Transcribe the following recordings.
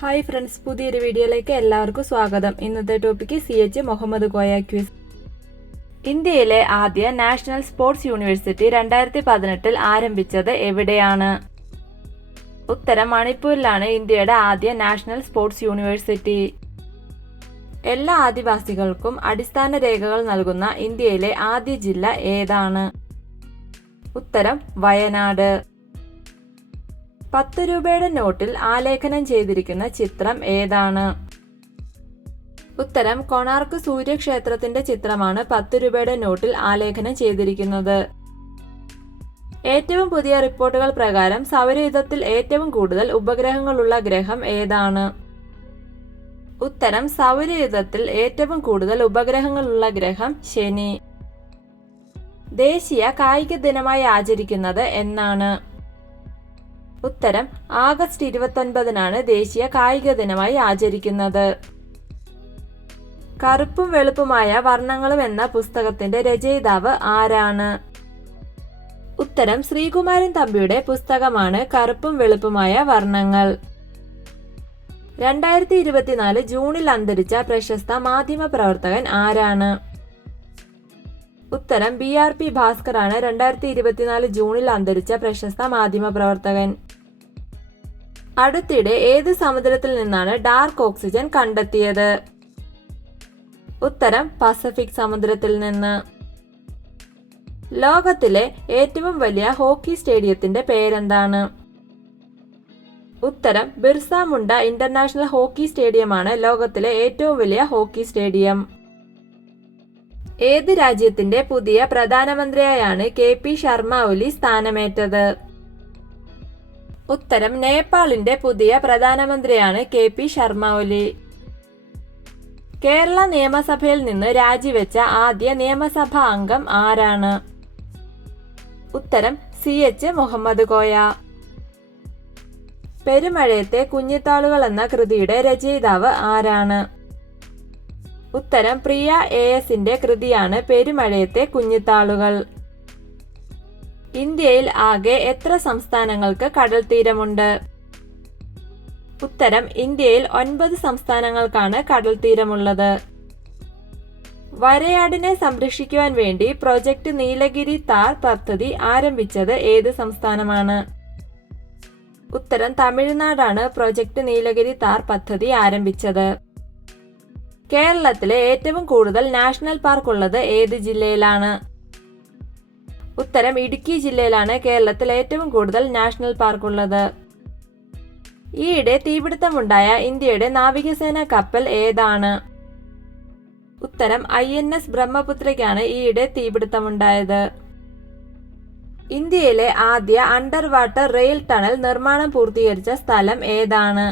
Hi friends, പുതിയൊരു വീഡിയോയിലേക്ക് എല്ലാവർക്കും സ്വാഗതം. ഇന്നത്തെ topic CH Muhammad Koya quiz. ഇന്ത്യയിലെ ആദ്യ നാഷണൽ സ്പോർട്സ് യൂണിവേഴ്സിറ്റി 2018 ആരംഭിച്ചത് എവിടെയാണ്? ഉത്തരം മണിപ്പൂരിലാണ് ഇന്ത്യയുടെ ആദ്യ നാഷണൽ സ്പോർട്സ് യൂണിവേഴ്സിറ്റി. എല്ലാ ആദിവാസികൾക്കും അടിസ്ഥാന രേഖകൾ നൽകുന്ന ഇന്ത്യയിലെ ആദ്യ ജില്ല ഏതാണ്? ഉത്തരം വയനാട്. 10 രൂപയുടെ നോട്ടിൽ ആലേഖനം ചെയ്തിരിക്കുന്ന ചിത്രം ഏതാണ്? ഉത്തരം കൊണാർക്ക് സൂര്യക്ഷേത്രത്തിന്റെ ചിത്രമാണ് 10 രൂപയുടെ നോട്ടിൽ ആലേഖനം ചെയ്തിരിക്കുന്നത്. ഏറ്റവും പുതിയ റിപ്പോർട്ടുകൾ പ്രകാരം സൗരയൂഥത്തിൽ ഏറ്റവും കൂടുതൽ ഉപഗ്രഹങ്ങളുള്ള ഗ്രഹം ഏതാണ്? ഉത്തരം സൗരയൂഥത്തിൽ ഏറ്റവും കൂടുതൽ ഉപഗ്രഹങ്ങളുള്ള ഗ്രഹം ശനി. ദേശീയ കായിക ദിനമായി ആചരിക്കുന്നത് എന്നാണ്? ഉത്തരം ആഗസ്റ്റ് 29-നാണ് ദേശീയ കായിക ദിനമായി ആചരിക്കുന്നത്. കറുപ്പും വെളുപ്പുമായ വർണ്ണങ്ങളും എന്ന പുസ്തകത്തിന്റെ രചയിതാവ് ആരാണ്? ഉത്തരം ശ്രീകുമാരൻ തമ്പിയുടെ പുസ്തകമാണ് കറുപ്പും വെളുപ്പുമായ വർണ്ണങ്ങൾ. 2024 ജൂണിൽ അന്തരിച്ച പ്രശസ്ത മാധ്യമ പ്രവർത്തകൻ ആരാണ്? ഉത്തരം BRP ഭാസ്കറാണ് 2024 ജൂണിൽ അന്തരിച്ച പ്രശസ്ത മാധ്യമ പ്രവർത്തകൻ. അടുത്തിടെ ഏത് സമുദ്രത്തിൽ നിന്നാണ് ഡാർക്ക് ഓക്സിജൻ കണ്ടെത്തിയത്? ഉത്തരം പസഫിക് സമുദ്രത്തിൽ നിന്ന്. ലോകത്തിലെ ഏറ്റവും വലിയ ഹോക്കി സ്റ്റേഡിയത്തിന്റെ പേരെന്താണ്? ഉത്തരം ബിർസ മുണ്ട ഇന്റർനാഷണൽ ഹോക്കി സ്റ്റേഡിയമാണ് ലോകത്തിലെ ഏറ്റവും വലിയ ഹോക്കി സ്റ്റേഡിയം. ഏത് രാജ്യത്തിന്റെ പുതിയ പ്രധാനമന്ത്രിയായാണ് KP ശർമ്മ ഒലി സ്ഥാനമേറ്റത്? ഉത്തരം നേപ്പാളിന്റെ പുതിയ പ്രധാനമന്ത്രിയാണ് KP ശർമ്മ ഒലി. കേരള നിയമസഭയിൽ നിന്ന് രാജിവെച്ച ആദ്യ നിയമസഭാ അംഗം ആരാണ്? ഉത്തരം CH മുഹമ്മദ് കോയ. പെരുമഴയത്തെ കുഞ്ഞിത്താളുകൾ എന്ന കൃതിയുടെ രചയിതാവ് ആരാണ്? ഉത്തരം പ്രിയ ASന്റെ കൃതിയാണ് പെരുമഴയത്തെ കുഞ്ഞിത്താളുകൾ. ഇന്ത്യയിൽ ആകെ എത്ര സംസ്ഥാനങ്ങൾക്ക് കടൽ തീരമുണ്ട്? ഉത്തരം ഇന്ത്യയിൽ 9 സംസ്ഥാനങ്ങൾക്കാണ് കടൽ തീരമുള്ളത്. വരയാടിനെ സംരക്ഷിക്കുവാൻ വേണ്ടി പ്രൊജക്ട് നീലഗിരി താർ പദ്ധതി ആരംഭിച്ചത് ഏത് സംസ്ഥാനമാണ്? ഉത്തരം തമിഴ്നാടാണ് പ്രൊജക്ട് നീലഗിരി താർ പദ്ധതി ആരംഭിച്ചത്. കേരളത്തിലെ ഏറ്റവും കൂടുതൽ നാഷണൽ പാർക്ക് ഉള്ളത് ഏത് ജില്ലയിലാണ്? ഉത്തരം ഇടുക്കി ജില്ലയിലാണ് കേരളത്തിൽ ഏറ്റവും കൂടുതൽ നാഷണൽ പാർക്ക് ഉള്ളത്. ഈയിടെ തീപിടുത്തമുണ്ടായ ഇന്ത്യയുടെ നാവികസേന കപ്പൽ ഏതാണ്? ഉത്തരം INS ബ്രഹ്മപുത്രയ്ക്കാണ് ഈയിടെ തീപിടുത്തമുണ്ടായത്. ഇന്ത്യയിലെ ആദ്യ അണ്ടർ വാട്ടർ റെയിൽ ടണൽ നിർമ്മാണം പൂർത്തീകരിച്ച സ്ഥലം ഏതാണ്?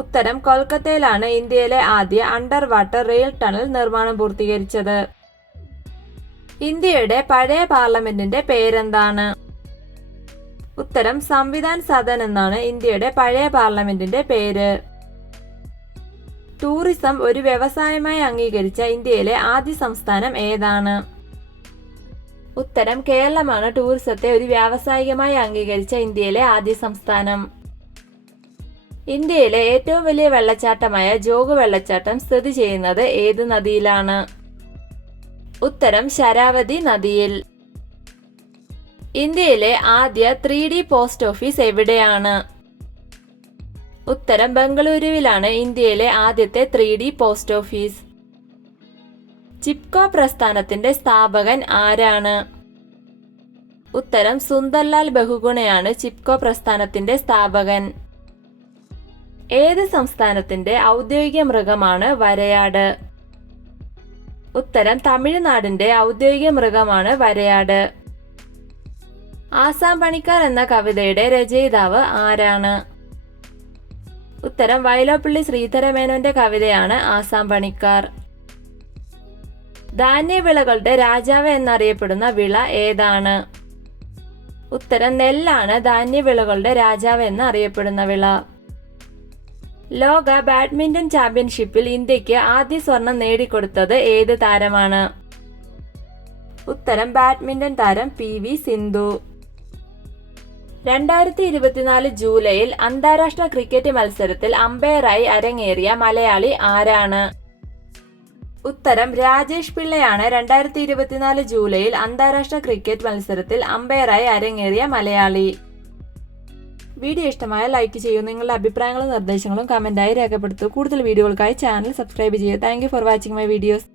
ഉത്തരം കൊൽക്കത്തയിലാണ് ഇന്ത്യയിലെ ആദ്യ അണ്ടർ വാട്ടർ റെയിൽ ടണൽ നിർമ്മാണം പൂർത്തീകരിച്ചത്. ഇന്ത്യയുടെ പഴയ പാർലമെന്റിന്റെ പേരെന്താണ്? ഉത്തരം സംവിധാൻ സദൻ എന്നാണ് ഇന്ത്യയുടെ പഴയ പാർലമെന്റിന്റെ പേര്. ടൂറിസം ഒരു വ്യവസായമായി അംഗീകരിച്ച ഇന്ത്യയിലെ ആദ്യ സംസ്ഥാനം ഏതാണ്? ഉത്തരം കേരളമാണ് ടൂറിസത്തെ ഒരു വ്യാവസായികമായി അംഗീകരിച്ച ഇന്ത്യയിലെ ആദ്യ സംസ്ഥാനം. ഇന്ത്യയിലെ ഏറ്റവും വലിയ വെള്ളച്ചാട്ടമായ ജോഗ് വെള്ളച്ചാട്ടം സ്ഥിതി ചെയ്യുന്നത് ഏത് നദിയിലാണ്? ഉത്തരം ശരാവതി നദിയിൽ. ഇന്ത്യയിലെ ആദ്യ 3D പോസ്റ്റ് ഓഫീസ് എവിടെയാണ്? ഉത്തരം ബംഗളൂരുവിലാണ് ഇന്ത്യയിലെ ആദ്യത്തെ 3D പോസ്റ്റ് ഓഫീസ്. ചിപ്കോ പ്രസ്ഥാനത്തിന്റെ സ്ഥാപകൻ ആരാണ്? ഉത്തരം സുന്ദർലാൽ ബഹുഗുണയാണ് ചിപ്കോ പ്രസ്ഥാനത്തിന്റെ സ്ഥാപകൻ. ഏത് സംസ്ഥാനത്തിന്റെ ഔദ്യോഗിക മൃഗമാണ് വരയാട്? ഉത്തരം തമിഴ്നാടിന്റെ ഔദ്യോഗിക മൃഗമാണ് വരയാട്. ആസാം പണിക്കർ എന്ന കവിതയുടെ രചയിതാവ് ആരാണ്? ഉത്തരം വയലോപ്പള്ളി ശ്രീധരമേനോന്റെ കവിതയാണ് ആസാം പണിക്കർ. ധാന്യവിളകളുടെ രാജാവ് എന്നറിയപ്പെടുന്ന വിള ഏതാണ്? ഉത്തരം നെല്ലാണ് ധാന്യവിളകളുടെ രാജാവ് എന്നറിയപ്പെടുന്ന വിള. ലോക ബാഡ്മിന്റൺ ചാമ്പ്യൻഷിപ്പിൽ ഇന്ത്യക്ക് ആദ്യ സ്വർണം നേടിക്കൊടുത്തത് ഏത് താരമാണ്? ഉത്തരം ബാഡ്മിന്റൺ താരം PV സിന്ധു. 2024 ജൂലൈയിൽ അന്താരാഷ്ട്ര ക്രിക്കറ്റ് മത്സരത്തിൽ അമ്പയറായി അരങ്ങേറിയ മലയാളി ആരാണ്? ഉത്തരം രാജേഷ് പിള്ളയാണ് 2024 ജൂലൈയിൽ അന്താരാഷ്ട്ര ക്രിക്കറ്റ് മത്സരത്തിൽ അമ്പയറായി അരങ്ങേറിയ മലയാളി. വീഡിയോ ഇഷ്ടമായ ലൈക്ക് ചെയ്യൂ. നിങ്ങളുടെ അഭിപ്രായങ്ങളും നിർദ്ദേശങ്ങളും കമന്റായി രേഖപ്പെടുത്തൂ. കൂടുതൽ വീഡിയോകൾക്കായി ചാനൽ സബ്സ്ക്രൈബ് ചെയ്യൂ. Thank you for watching my videos.